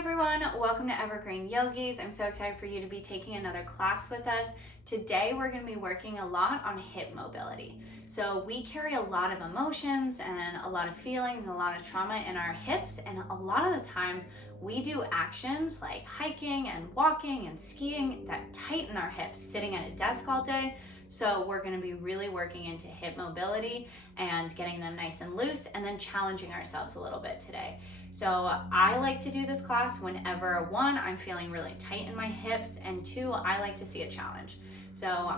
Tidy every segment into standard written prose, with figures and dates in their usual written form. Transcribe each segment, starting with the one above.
everyone, welcome to Evergreen Yogis. I'm so excited for you to be taking another class with us. Today we're going to be working a lot on hip mobility. So we carry a lot of emotions and a lot of feelings and a lot of trauma in our hips, and a lot of the times we do actions like hiking and walking and skiing that tighten our hips sitting at a desk all day. So we're going to be really working into hip mobility and getting them nice and loose, and then challenging ourselves a little bit today. So I like to do this class whenever, one, I'm feeling really tight in my hips, and two, I like to see a challenge. So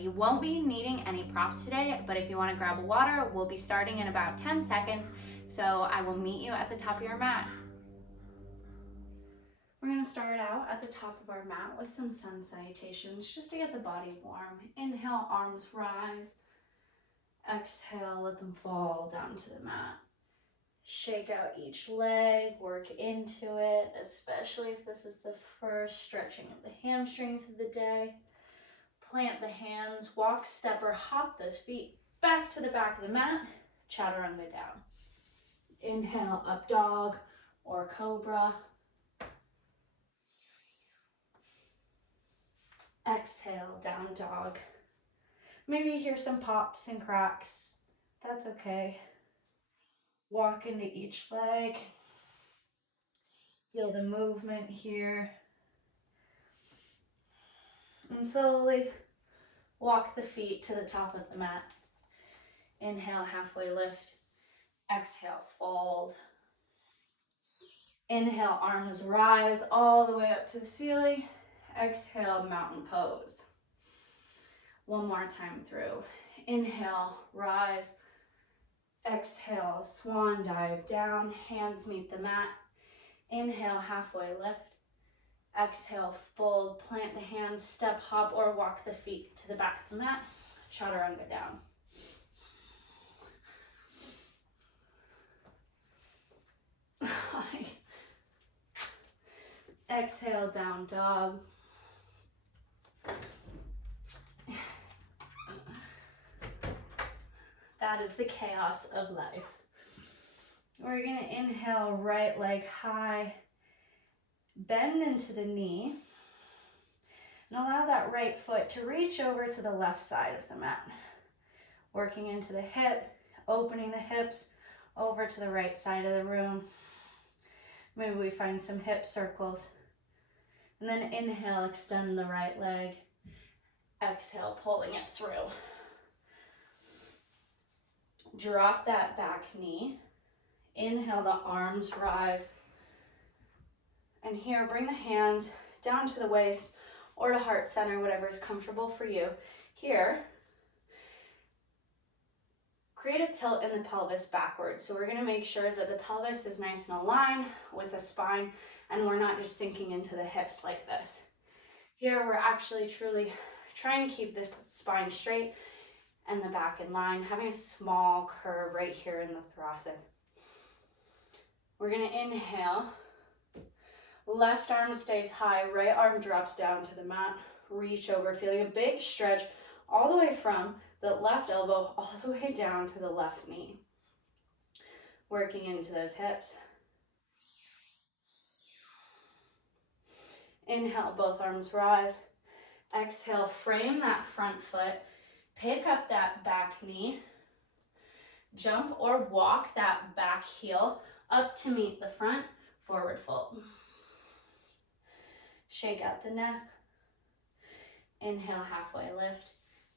you won't be needing any props today, but if you want to grab a water, we'll be starting in about 10 seconds. So I will meet you at the top of your mat. We're going to start out at the top of our mat with some sun salutations just to get the body warm. Inhale, arms rise. Exhale, let them fall down to the mat. Shake out each leg, work into it, especially if this is the first stretching of the hamstrings of the day. Plant the hands, walk, step, or hop those feet back to the back of the mat. Chaturanga down. Inhale, up dog or cobra. Exhale, down dog. Maybe you hear some pops and cracks. That's okay. Walk into each leg. Feel the movement here. And slowly walk the feet to the top of the mat. Inhale, halfway lift. Exhale, fold. Inhale, arms rise all the way up to the ceiling. Exhale, mountain pose. One more time through. Inhale, rise. Exhale, swan dive down, hands meet the mat. Inhale, halfway lift. Exhale, fold, plant the hands, step, hop, or walk the feet to the back of the mat. Chaturanga down. Exhale, down dog. That is the chaos of life. We're going to inhale, right leg high, bend into the knee, and allow that right foot to reach over to the left side of the mat. Working into the hip, opening the hips over to the right side of the room. Maybe we find some hip circles. And then inhale, extend the right leg. Exhale, pulling it through. Drop that back knee. Inhale, the arms rise. And here, bring the hands down to the waist or to heart center, whatever is comfortable for you. Here, create a tilt in the pelvis backwards. So we're going to make sure that the pelvis is nice and aligned with the spine, and we're not just sinking into the hips like this. Here, we're actually truly trying to keep the spine straight and the back in line, having a small curve right here in the thoracic. We're going to inhale. Left arm stays high, right arm drops down to the mat. Reach over, feeling a big stretch all the way from the left elbow all the way down to the left knee. Working into those hips. Inhale, both arms rise. Exhale, frame that front foot. Pick up that back knee. Jump or walk that back heel up to meet the front. Forward fold. Shake out the neck. Inhale, halfway lift.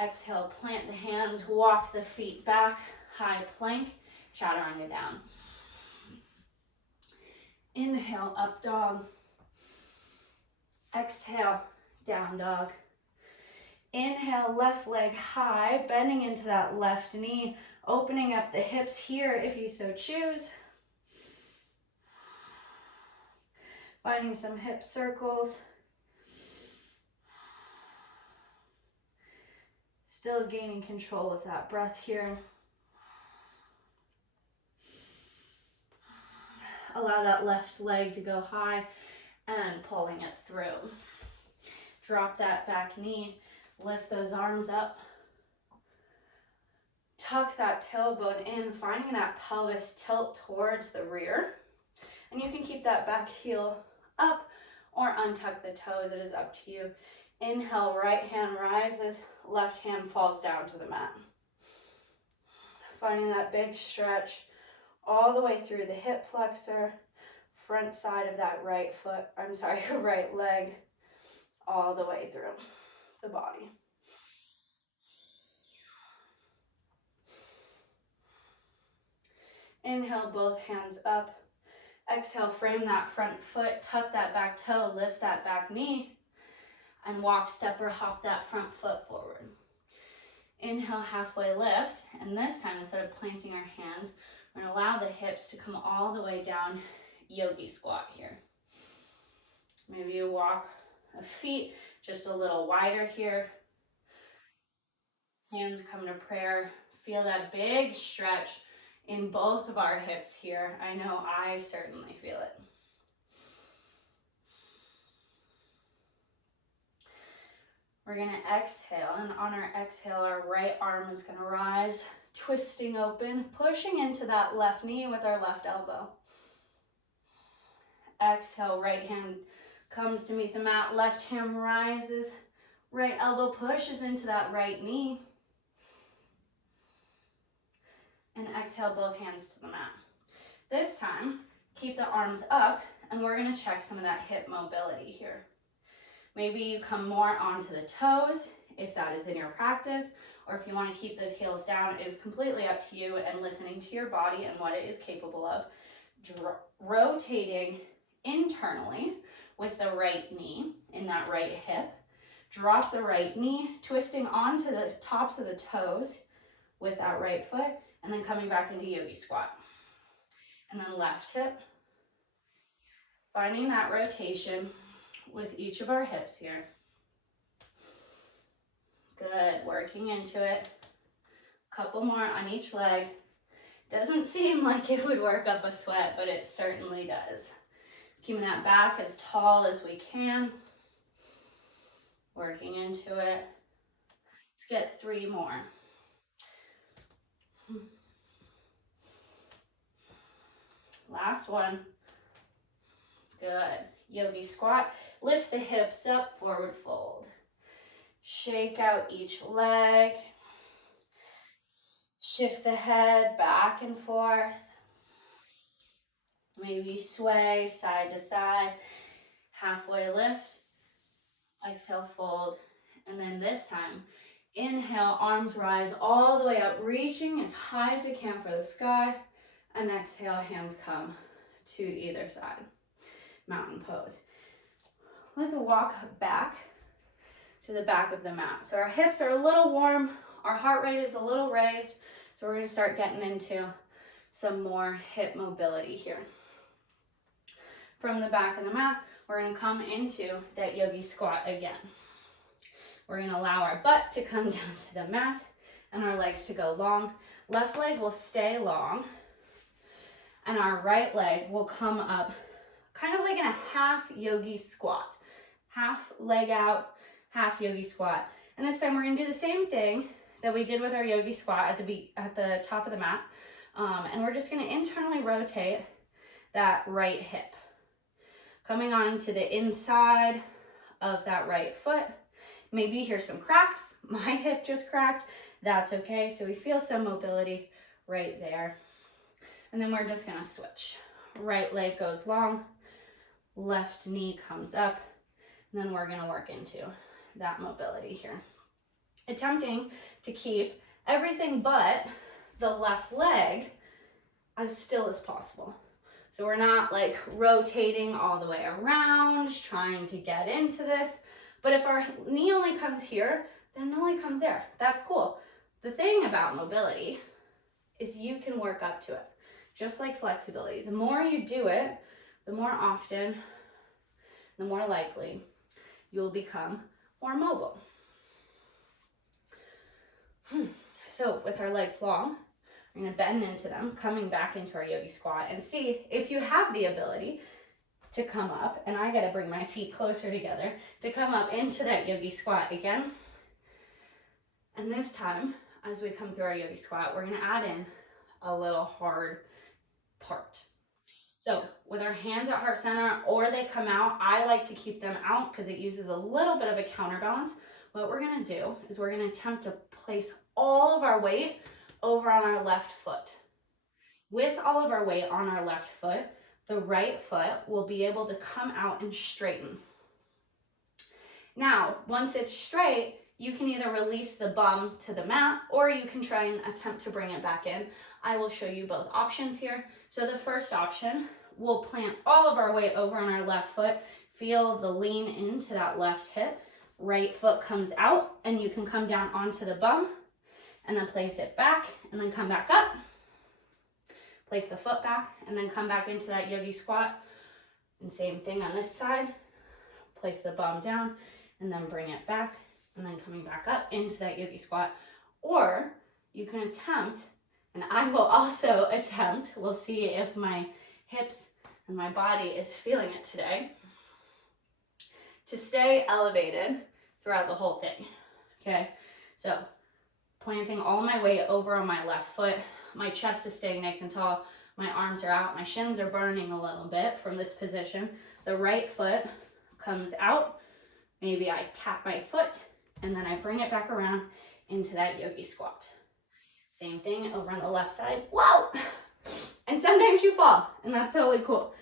Exhale, plant the hands, walk the feet back. High plank, chaturanga down. Inhale, up dog. Exhale, down dog. Inhale, left leg high, bending into that left knee, opening up the hips here if you so choose. Finding some hip circles. Still gaining control of that breath here. Allow that left leg to go high and pulling it through. Drop that back knee. Lift those arms up. Tuck that tailbone in, finding that pelvis tilt towards the rear. And you can keep that back heel up or untuck the toes. It is up to you. Inhale, right hand rises, left hand falls down to the mat. Finding that big stretch all the way through the hip flexor, front side of that right foot, right leg, all the way through the body. Inhale, both hands up. Exhale, frame that front foot, tuck that back toe, lift that back knee, and walk, step, or hop that front foot forward. Inhale, halfway lift, and this time, instead of planting our hands, we're gonna allow the hips to come all the way down, yogi squat here. Maybe you walk the feet just a little wider here. Hands come to prayer. Feel that big stretch in both of our hips here. I know I certainly feel it. We're gonna exhale, and on our exhale, our right arm is gonna rise, twisting open, pushing into that left knee with our left elbow. Exhale, right hand comes to meet the mat, left hand rises, right elbow pushes into that right knee. And exhale, both hands to the mat. This time, keep the arms up, and we're gonna check some of that hip mobility here. Maybe you come more onto the toes, if that is in your practice, or if you wanna keep those heels down, it is completely up to you and listening to your body and what it is capable of. Rotating internally with the right knee in that right hip. Drop the right knee, twisting onto the tops of the toes with that right foot, and then coming back into yogi squat. And then left hip. Finding that rotation with each of our hips here. Good, working into it. Couple more on each leg. Doesn't seem like it would work up a sweat, but it certainly does. Keeping that back as tall as we can. Working into it. Let's get 3 more. Last one. Good. Yogi squat. Lift the hips up, forward fold. Shake out each leg. Shift the head back and forth. Maybe sway side to side. Halfway lift. Exhale, fold. And then this time, inhale, arms rise all the way up, reaching as high as we can for the sky. And exhale, hands come to either side. Mountain pose. Let's walk back to the back of the mat. So our hips are a little warm, our heart rate is a little raised, so we're gonna start getting into some more hip mobility here. From the back of the mat, we're gonna come into that yogi squat again. We're gonna allow our butt to come down to the mat and our legs to go long. Left leg will stay long, and our right leg will come up kind of like in a half yogi squat. Half leg out, half yogi squat. And this time we're gonna do the same thing that we did with our yogi squat at the top of the mat. And we're just gonna internally rotate that right hip. Coming on to the inside of that right foot. Maybe you hear some cracks. My hip just cracked. That's okay. So we feel some mobility right there. And then we're just gonna switch. Right leg goes long, left knee comes up, and then we're gonna work into that mobility here. Attempting to keep everything but the left leg as still as possible. So we're not like rotating all the way around, trying to get into this. But if our knee only comes here, then it only comes there. That's cool. The thing about mobility is you can work up to it. Just like flexibility. The more you do it, the more often, the more likely you'll become more mobile. So with our legs long, we're gonna bend into them, coming back into our yogi squat, and see if you have the ability to come up, and I gotta bring my feet closer together, to come up into that yogi squat again. And this time, as we come through our yogi squat, we're gonna add in a little hard part. So with our hands at heart center, or they come out, I like to keep them out because it uses a little bit of a counterbalance. What we're gonna do is we're gonna attempt to place all of our weight over on our left foot. With all of our weight on our left foot, the right foot will be able to come out and straighten. Now, once it's straight, you can either release the bum to the mat or you can try and attempt to bring it back in. I will show you both options here. So the first option, we'll plant all of our weight over on our left foot, feel the lean into that left hip, right foot comes out and you can come down onto the bum and then place it back and then come back up. Place the foot back and then come back into that yogi squat. And same thing on this side. Place the bum down and then bring it back and then coming back up into that yogi squat. Or you can attempt, and I will also attempt, we'll see if my hips and my body is feeling it today, to stay elevated throughout the whole thing. Okay, so planting all my weight over on my left foot. My chest is staying nice and tall. My arms are out. My shins are burning a little bit from this position. The right foot comes out. Maybe I tap my foot and then I bring it back around into that yogi squat. Same thing over on the left side. Whoa! And sometimes you fall, and that's totally cool.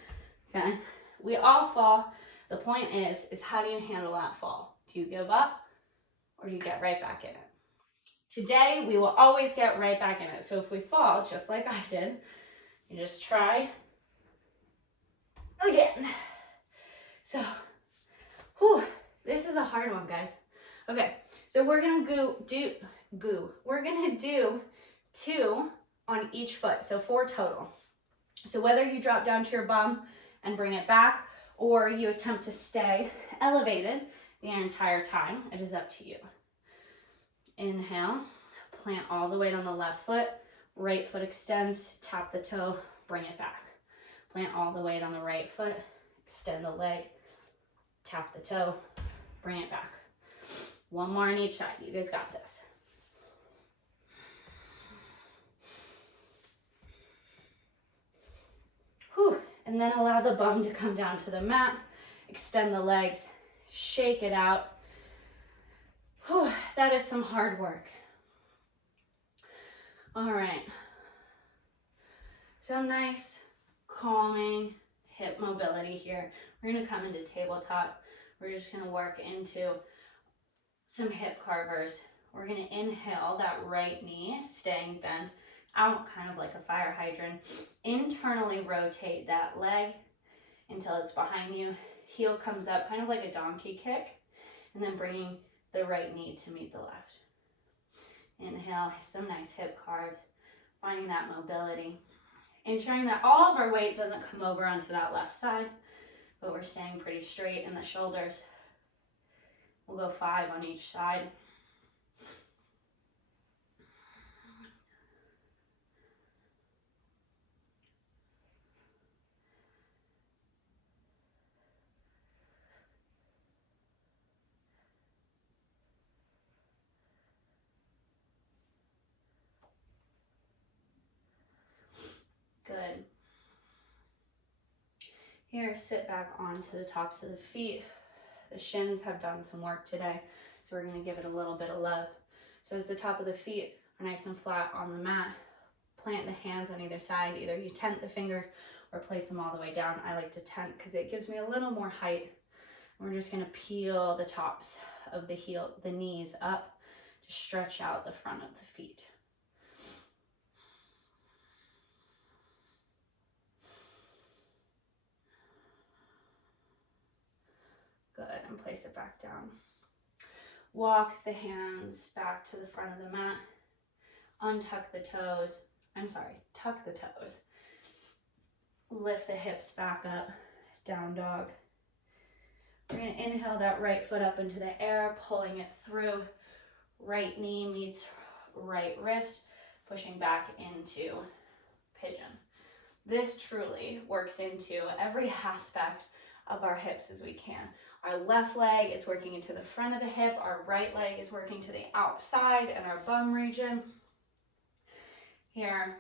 Okay? We all fall. The point is how do you handle that fall? Do you give up or do you get right back in it? Today, we will always get right back in it. So if we fall, just like I did, you just try again. So, this is a hard one, guys. Okay, so we're gonna We're gonna do 2 on each foot, so 4 total. So whether you drop down to your bum and bring it back, or you attempt to stay elevated the entire time, it is up to you. Inhale, plant all the weight on the left foot, right foot extends, tap the toe, bring it back. Plant all the weight on the right foot, extend the leg, tap the toe, bring it back. 1 more on each side, you guys got this. Whew. And then allow the bum to come down to the mat, extend the legs, shake it out. Whew, that is some hard work. All right. So nice, calming hip mobility here. We're gonna come into tabletop. We're just gonna work into some hip carvers. We're gonna inhale that right knee, staying bent out kind of like a fire hydrant. Internally rotate that leg until it's behind you. Heel comes up, kind of like a donkey kick, and then bringing the right knee to meet the left. Inhale, some nice hip carves, finding that mobility. Ensuring that all of our weight doesn't come over onto that left side, but we're staying pretty straight in the shoulders. We'll go 5 on each side. Good. Here, sit back onto the tops of the feet. The shins have done some work today, so we're gonna give it a little bit of love. So as the top of the feet are nice and flat on the mat, plant the hands on either side. Either you tent the fingers or place them all the way down. I like to tent because it gives me a little more height. We're just gonna peel the tops of the knees up to stretch out the front of the feet. Good, and place it back down. Walk the hands back to the front of the mat. Untuck the toes. Tuck the toes. Lift the hips back up. Down dog. We're gonna inhale that right foot up into the air, pulling it through. Right knee meets right wrist, pushing back into pigeon. This truly works into every aspect of our hips as we can. Our left leg is working into the front of the hip. Our right leg is working to the outside and our bum region. Here,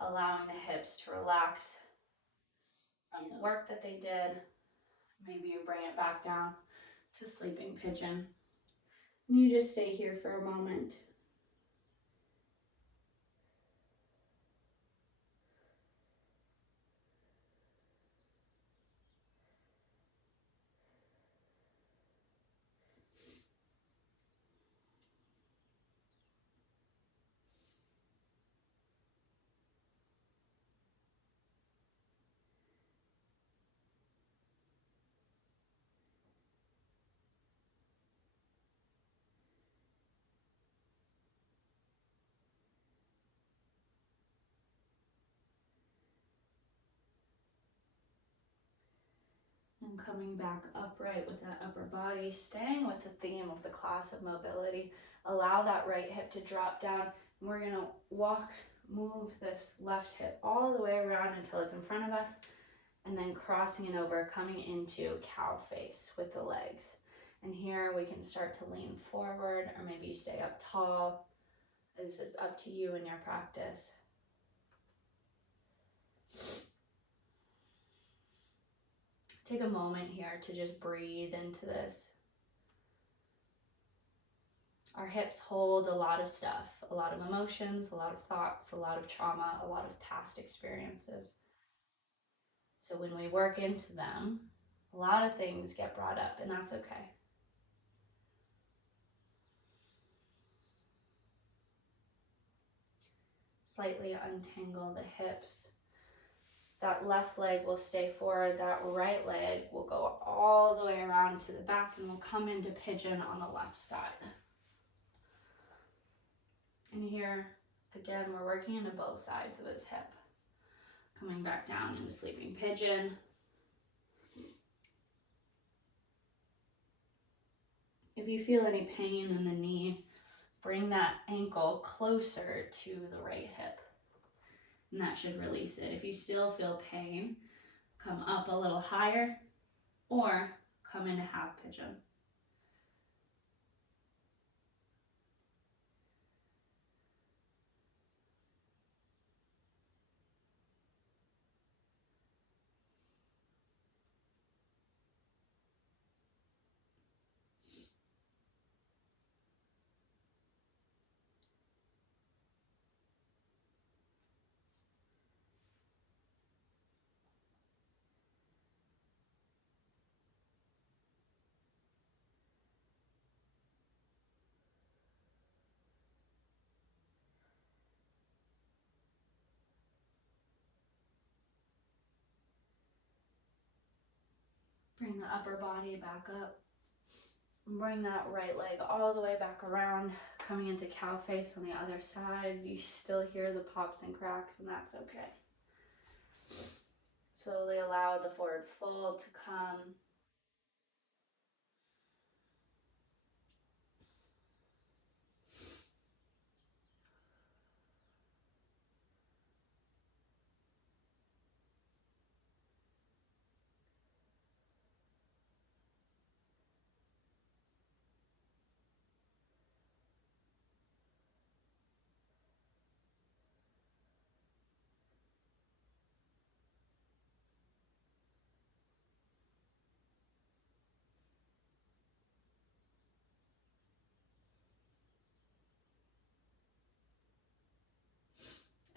allowing the hips to relax. from the work that they did. Maybe you bring it back down to sleeping pigeon. And you just stay here for a moment. And coming back upright with that upper body, staying with the theme of the class of mobility. Allow that right hip to drop down. And we're gonna move this left hip all the way around until it's in front of us, and then crossing it over, coming into cow face with the legs. And here we can start to lean forward, or maybe stay up tall. This is up to you in your practice. Take a moment here to just breathe into this. Our hips hold a lot of stuff, a lot of emotions, a lot of thoughts, a lot of trauma, a lot of past experiences. So when we work into them, a lot of things get brought up, and that's okay. Slightly untangle the hips. That left leg will stay forward, that right leg will go all the way around to the back, and we'll come into pigeon on the left side. And here, again, we're working into both sides of this hip. Coming back down into sleeping pigeon. If you feel any pain in the knee, bring that ankle closer to the right hip, and that should release it. If you still feel pain, come up a little higher or come into half pigeon. Bring the upper body back up. Bring that right leg all the way back around, coming into cow face on the other side. You still hear the pops and cracks, and that's okay. Slowly allow the forward fold to come.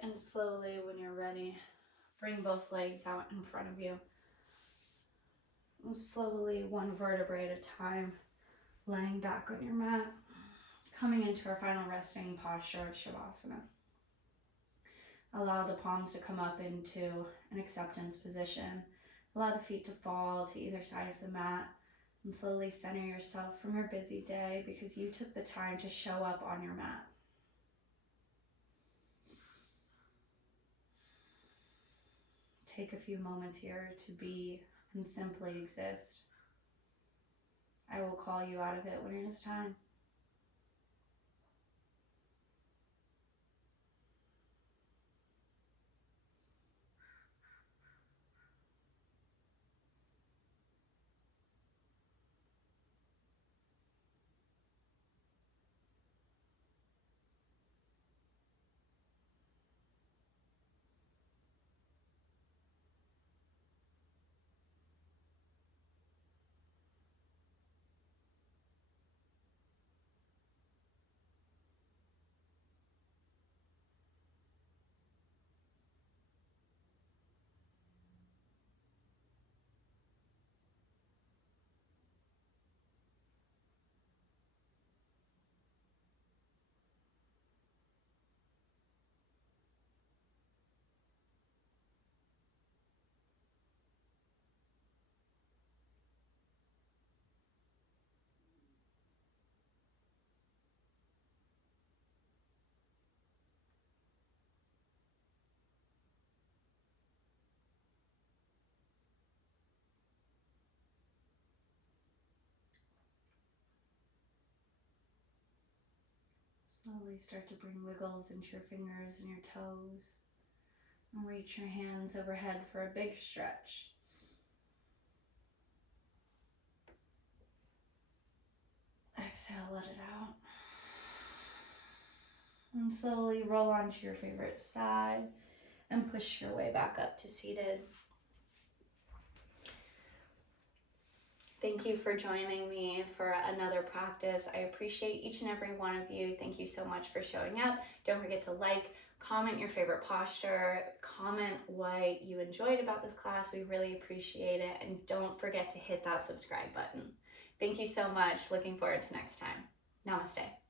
And slowly, when you're ready, bring both legs out in front of you. And slowly, one vertebrae at a time, laying back on your mat, coming into our final resting posture of Shavasana. Allow the palms to come up into an acceptance position. Allow the feet to fall to either side of the mat, and slowly center yourself from your busy day because you took the time to show up on your mat. Take a few moments here to be and simply exist. I will call you out of it when it is time. Slowly start to bring wiggles into your fingers and your toes. And reach your hands overhead for a big stretch. Exhale, let it out. And slowly roll onto your favorite side and push your way back up to seated. Thank you for joining me for another practice. I appreciate each and every one of you. Thank you so much for showing up. Don't forget to like, comment your favorite posture, comment what you enjoyed about this class. We really appreciate it. And don't forget to hit that subscribe button. Thank you so much. Looking forward to next time. Namaste.